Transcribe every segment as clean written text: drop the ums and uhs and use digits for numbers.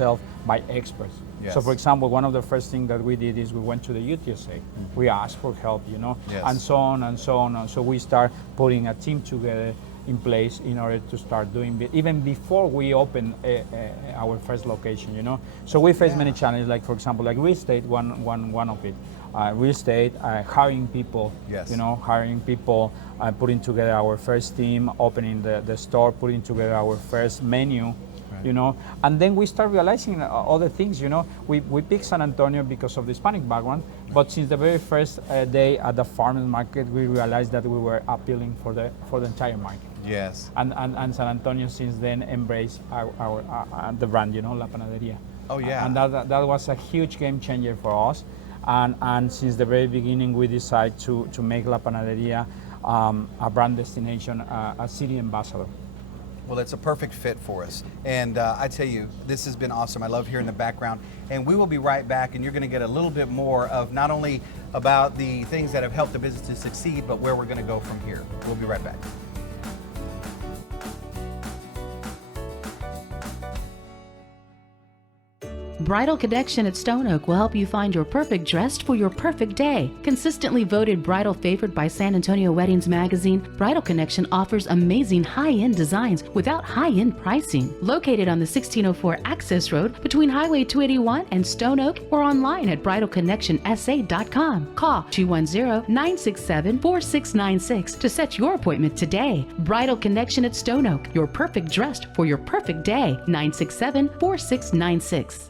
ourselves by experts. Yes. So for example, one of the first things that we did is we went to the UTSA. We asked for help, you know, Yes. and so on and so on. And so we start putting a team together in place in order to start doing it, even before we open our first location, you know. So we face many challenges, like for example, like real estate, one of it. Real estate, hiring people, Yes. you know, hiring people, putting together our first team, opening the store, putting together our first menu, you know, and then we start realizing other things, you know. We picked San Antonio because of the Hispanic background, but since the very first day at the farmers market, we realized that we were appealing for the entire market. Yes. And San Antonio since then embraced our the brand, you know, La Panadería. Oh, yeah. And that was a huge game changer for us. And since the very beginning, we decided to make La Panadería a brand destination, a city ambassador. Well, it's a perfect fit for us. And I tell you, this has been awesome. I love hearing the background. And we will be right back, and you're going to get a little bit more of not only about the things that have helped the business to succeed, but where we're going to go from here. We'll be right back. Bridal Connection at Stone Oak will help you find your perfect dress for your perfect day. Consistently voted bridal favorite by San Antonio Weddings magazine, Bridal Connection offers amazing high-end designs without high-end pricing. Located on the 1604 Access Road between Highway 281 and Stone Oak, or online at bridalconnectionsa.com. Call 210-967-4696 to set your appointment today. Bridal Connection at Stone Oak, your perfect dress for your perfect day. 967-4696.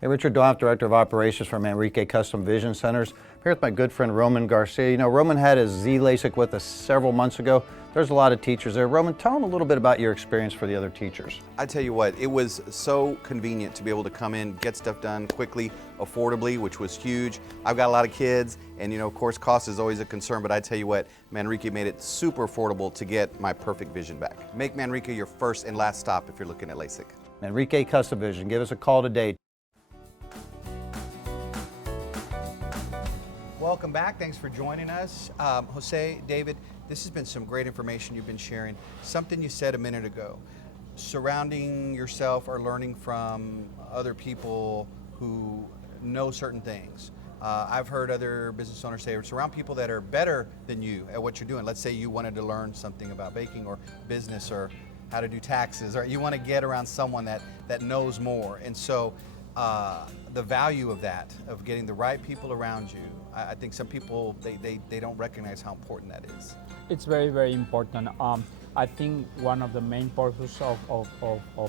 Hey, Richard Doff, Director of Operations for Manrique Custom Vision Centers. I'm here with my good friend Roman Garcia. You know, Roman had his Z LASIK with us several months ago. There's a lot of teachers there. Roman, tell them a little bit about your experience for the other teachers. I tell you what, it was so convenient to be able to come in, get stuff done quickly, affordably, which was huge. I've got a lot of kids, and you know, of course, cost is always a concern, but I tell you what, Manrique made it super affordable to get my perfect vision back. Make Manrique your first and last stop if you're looking at LASIK. Manrique Custom Vision, give us a call today. Welcome back. Thanks for joining us. Jose, David, this has been some great information you've been sharing. Something you said a minute ago, surrounding yourself or learning from other people who know certain things. I've heard other business owners say, surround people that are better than you at what you're doing. Let's say you wanted to learn something about baking or business or how to do taxes, or you want to get around someone that knows more. And so the value of that, of getting the right people around you, I think some people, they don't recognize how important that is. It's very, very important. I think one of the main purposes of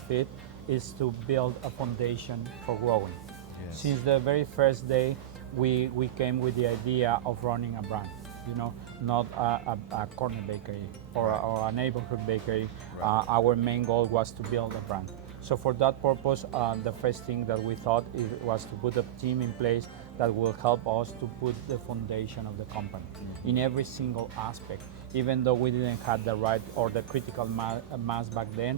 it is to build a foundation for growing. Yes. Since the very first day, we came with the idea of running a brand, you know, not a corner bakery or a neighborhood bakery. Our main goal was to build a brand. So for that purpose, the first thing that we thought was to put a team in place that will help us to put the foundation of the company in every single aspect. Even though we didn't have the right or the critical mass back then,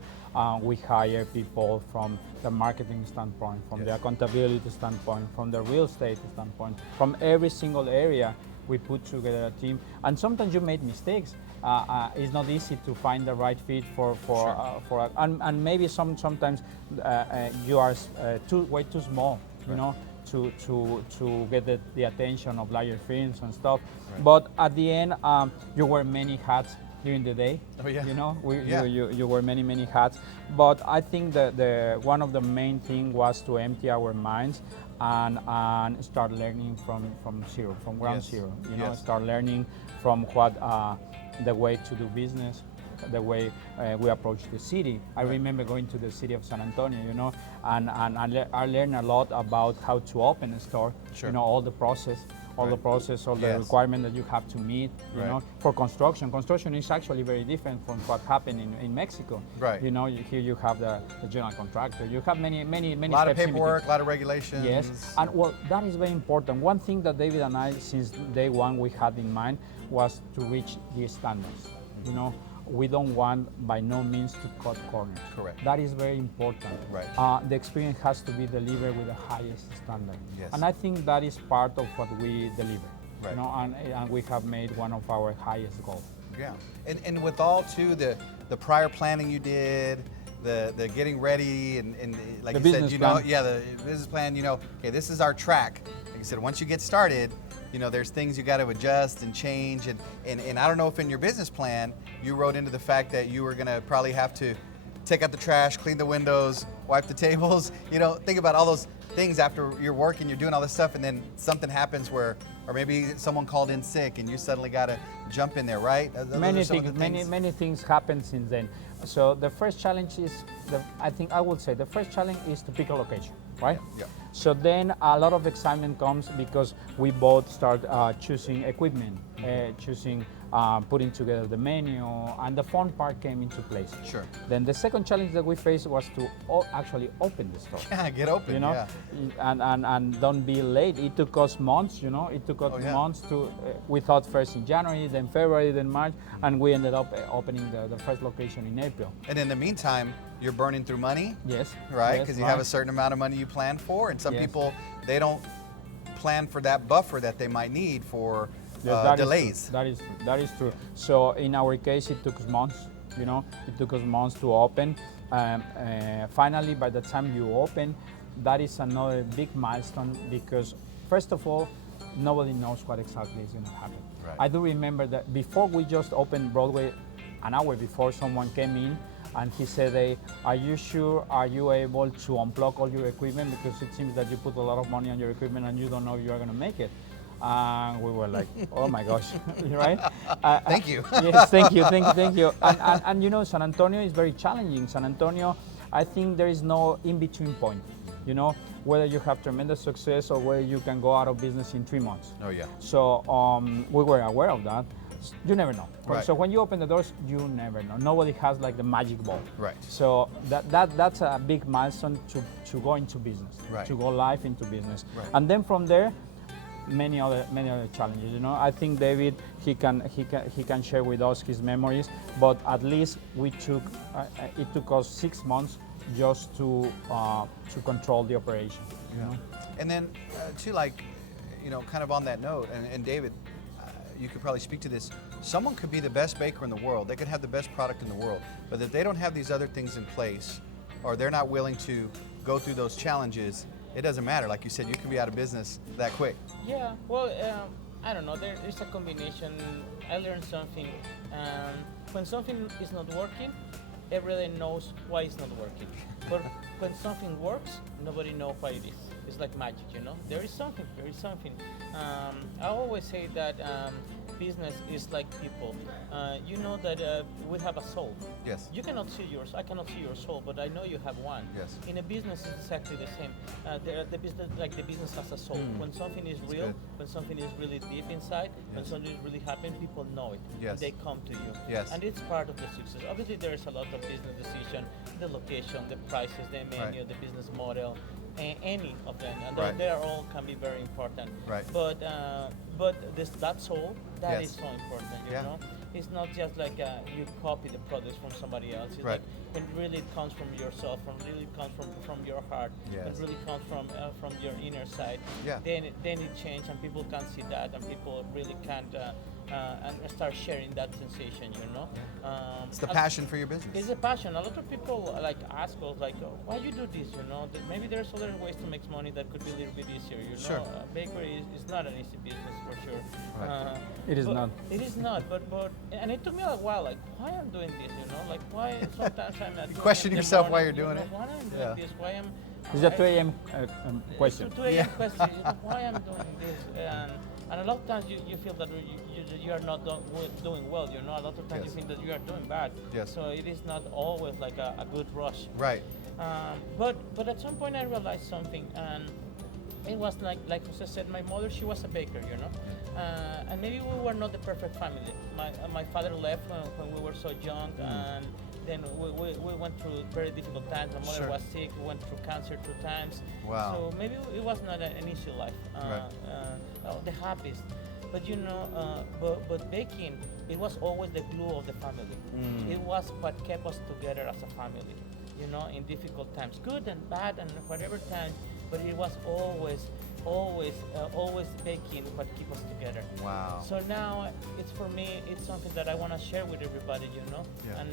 we hired people from the marketing standpoint, from the accountability standpoint, from the real estate standpoint, from every single area. We put together a team, and sometimes you made mistakes. It's not easy to find the right fit and maybe sometimes you are way too small, you know, to get the attention of larger firms and stuff. But at the end, you wear many hats during the day. Oh, yeah. You know, you wear many hats. But I think that one of the main thing was to empty our minds and start learning from zero, from ground zero. You know, start learning from what the way to do business, the way we approach the city. I remember going to the city of San Antonio, you know, and I learned a lot about how to open a store. You know, all the process, all the requirement that you have to meet. You know, for construction. Construction is actually very different from what happened in Mexico. Right. You know, here you have the general contractor. You have many a lot of paperwork, a lot of regulations. Yes, and well, that is very important. One thing that David and I, since day one, we had in mind was to reach the standards. You know, we don't want by no means to cut corners. Correct. That is very important. Right. The experience has to be delivered with the highest standard. Yes. And I think that is part of what we deliver. Right. You know, and we have made one of our highest goals. Yeah, and with all too the prior planning you did, the getting ready and like The you said, business you know, plan. yeah, the business plan. You know, okay, this is our track. Like you said, once you get started, you know, there's things you got to adjust and change. And I don't know if in your business plan you wrote into the fact that you were gonna probably have to take out the trash, clean the windows, wipe the tables. You know, think about all those things after you're working, you're doing all this stuff, and then something happens where, or maybe someone called in sick and you suddenly got to jump in there, right? Those Many are some of the things, many things happen since then. So the first challenge is, I think I would say the first challenge is to pick a location, right? Yeah. So then a lot of excitement comes because we both start choosing equipment, choosing putting together the menu, and the fun part came into place. Sure. Then the second challenge that we faced was to actually open the store. Yeah, get open. You know, yeah. and don't be late. It took us months, you know. It took us Oh, yeah. months to. We thought first in January, then February, then March, and we ended up opening the first location in April. And in the meantime, you're burning through money, Yes. right? yes, Because you have a certain amount of money you plan for, and some Yes. people, they don't plan for that buffer that they might need for Yes, that is true. delays. That is true. That is true. So in our case, it took us months. You know, it took us months to open. Finally, by the time you open, that is another big milestone because, first of all, nobody knows what exactly is going to happen. Right. I do remember that before we just opened Broadway, an hour before, someone came in and he said, hey, are you sure, are you able to unplug all your equipment? Because it seems that you put a lot of money on your equipment and you don't know if you are going to make it. And we were like, oh my gosh, right? Thank you. Yes, thank you. And you know, San Antonio is very challenging. San Antonio, I think there is no in-between point, you know, whether you have tremendous success or whether you can go out of business in 3 months. Oh, yeah. So we were aware of that. You never know. Right. So when you open the doors, you never know. Nobody has like the magic ball. Right. So that's a big milestone to go into business, Right. to go live into business. Right. And then from there, many other challenges. You know, I think David he can share with us his memories. But at least we took it took us 6 months just to control the operation. You know? And then, too, like, you know, kind of on that note, and David, you could probably speak to this. Someone could be the best baker in the world. They could have the best product in the world, but if they don't have these other things in place, or they're not willing to go through those challenges, it doesn't matter. Like you said, you can be out of business that quick. Yeah, well, I don't know. There is a combination. I learned something. When something is not working, everybody knows why it's not working. But when something works, nobody knows why it is. It's like magic, you know. There is something. There is something. I always say that business is like people. You know that we have a soul. Yes. You cannot see yours. I cannot see your soul, but I know you have one. Yes. In a business, it's exactly the same. The business, like the business, has a soul. When something is real, good. when something is really deep inside, when Yes. something is really happening, people know it. Yes. They come to you. Yes. And it's part of the success. Obviously, there is a lot of business decision, the location, the prices, the menu, Right. the business model, any of them, and Right. they are all can be very important. Right. But that soul, that Yes. is so important. You Yeah. know, it's not just like you copy the products from somebody else. It's Right. like when really it comes from yourself, really comes from your heart, Yes. and really comes from your inner side. Yeah. Then it changes, and people can see that, and people really can't and start sharing that sensation. You know. It's the and passion for your business. It's a passion. A lot of people like ask us like, oh, why you do this? You know, that maybe there's other ways to make money that could be a little bit easier. You Sure. know, bakery is not an easy business for sure. Right. It is but not. It is not. But and it took me a while. Like, why I'm doing this? You know, like why sometimes I'm not. You question in the yourself why morning, you're doing you it. know, Why I'm doing Yeah. this? Why I'm. It's a 2 a.m. Question. It's a 2 a.m. question. You know, why I'm doing this? And a lot of times you feel that you are not doing well. You know, a lot of times Yes. you think that you are doing bad. Yes. So it is not always like a good rush. Right. But at some point I realized something, and it was like Jose said, my mother, she was a baker, you know, and maybe we were not the perfect family. My father left when we were so young, and then we went through very difficult times. My mother Sure. was sick, we went through cancer 2 times. Wow. So maybe it was not an easy life, the happiest. But you know, but baking, it was always the glue of the family. It was what kept us together as a family. You know, in difficult times, good and bad, and whatever time, but it was always baking what keeps us together. Wow. So now it's for me, it's something that I want to share with everybody, you know. Yeah. And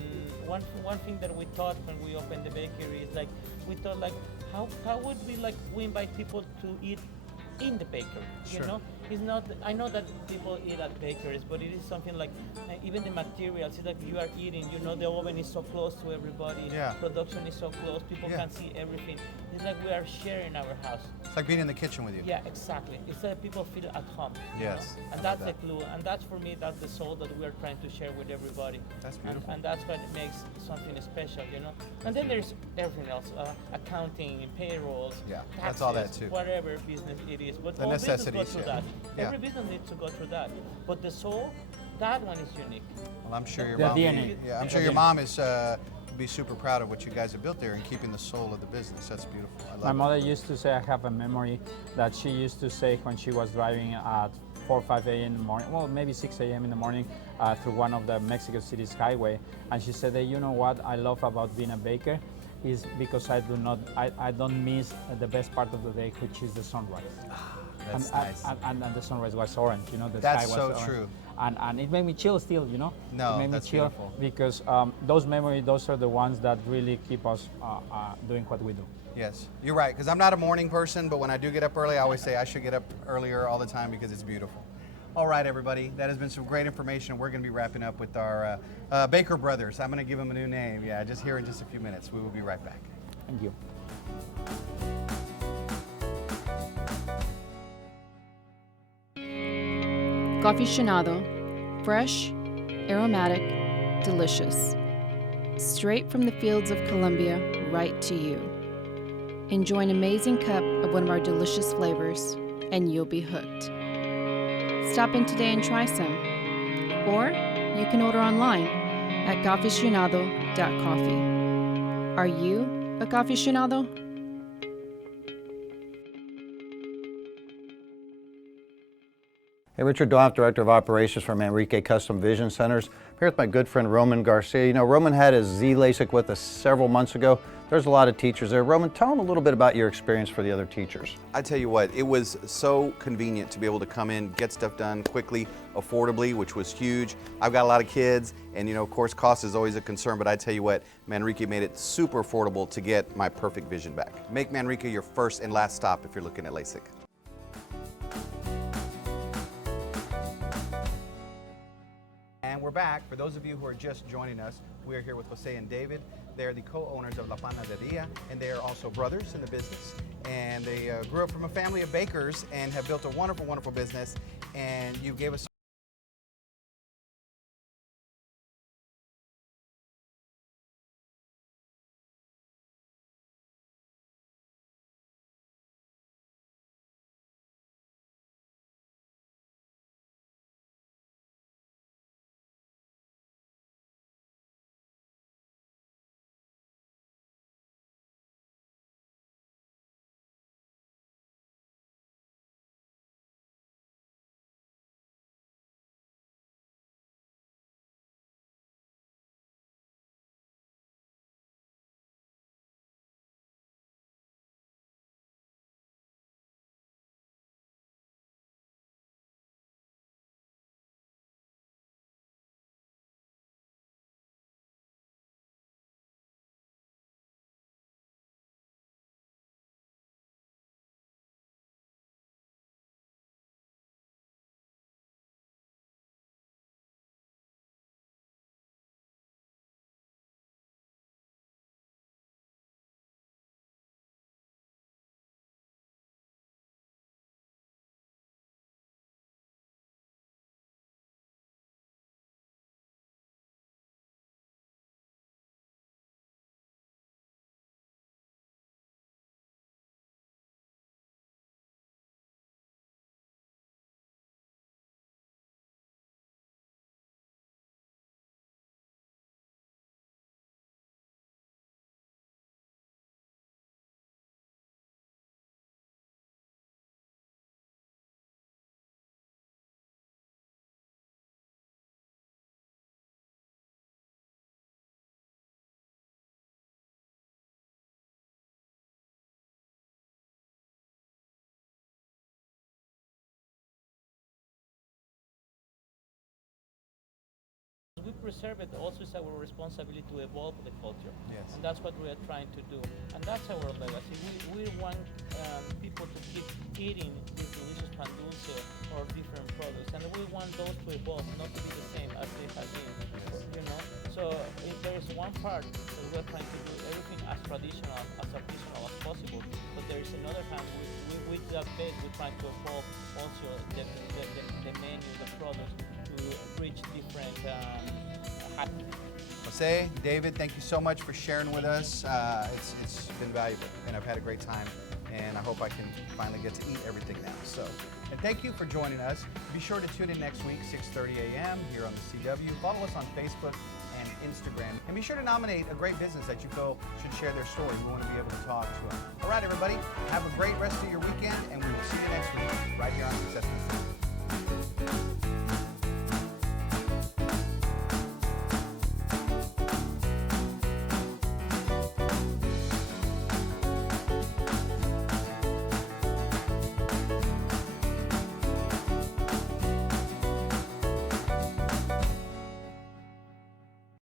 one thing that we thought when we opened the bakery is like we thought like how would we invite people to eat in the bakery, Sure. you know? It's not, I know that people eat at bakeries, but it is something like even the materials, it's like you are eating, you know, the oven is so close to everybody, Yeah. production is so close, people Yeah. can see everything. It's like we are sharing our house. It's like being in the kitchen with you. Yeah, exactly. It's that people feel at home. you Yes, know? I And love that's the clue. And that's for me, that's the soul that we are trying to share with everybody. That's beautiful. And that's what makes something special, you know. And then there's everything else, accounting, payrolls, Yeah, taxes, that's all that too. whatever business it is. But The all business necessities, goes through yeah. that. Yeah. Every business needs to go through that. But the soul, that one is unique. Well, I'm sure your The mom. DNA. Yeah, I'm The sure your DNA. mom is be super proud of what you guys have built there and keeping the soul of the business. That's beautiful. I love My it. mother used to say, I have a memory that she used to say when she was driving at 4 or 5 a.m. in the morning, well, maybe 6 a.m. in the morning through one of the Mexico City's highway. And she said that, you know what I love about being a baker is because I don't miss the best part of the day, which is the sunrise. That's and, nice. and the sunrise was orange, you know, the That's sky was so orange. true. And it made me chill still, you know. No, it made that's me chill beautiful. because those memories, those are the ones that really keep us doing what we do. Yes, you're right. Because I'm not a morning person, but when I do get up early, I always say I should get up earlier all the time because it's beautiful. All right, everybody. That has been some great information. We're going to be wrapping up with our Baker brothers. I'm going to give them a new name. Yeah, just here in just a few minutes. We will be right back. Thank you. Aficionado, fresh, aromatic, delicious. Straight from the fields of Colombia, right to you. Enjoy an amazing cup of one of our delicious flavors, and you'll be hooked. Stop in today and try some. Or you can order online at gaficionado.coffee. Are you a gaficionado? Hey, Richard Doff, Director of Operations for Manrique Custom Vision Centers. I'm here with my good friend Roman Garcia. You know, Roman had his Z LASIK with us several months ago. There's a lot of teachers there. Roman, tell them a little bit about your experience for the other teachers. I tell you what, it was so convenient to be able to come in, get stuff done quickly, affordably, which was huge. I've got a lot of kids, and you know, of course, cost is always a concern, but I tell you what, Manrique made it super affordable to get my perfect vision back. Make Manrique your first and last stop if you're looking at LASIK. And we're back. For those of you who are just joining us, we are here with Jose and David. They're the co-owners of La Panadería, and they are also brothers in the business. And they grew up from a family of bakers and have built a wonderful, wonderful business. And you gave us preserve it also is our responsibility to evolve the culture. Yes. And that's what we are trying to do. And that's our legacy. We want people to keep eating this delicious pan dulce or different products. And we want those to evolve, not to be the same as they have been. You know? So if there is one part that we're trying to do everything as traditional, as artisanal as possible, but there is another hand with that base we're trying to evolve also the menu, the products to reach different happiness. Jose, David, thank you so much for sharing with us. It's been valuable, and I've had a great time, and I hope I can finally get to eat everything now. So, and thank you for joining us. Be sure to tune in next week, 6:30 a.m. here on the CW. Follow us on Facebook and Instagram, and be sure to nominate a great business that you feel should share their story. We want to be able to talk to them. All right, everybody, have a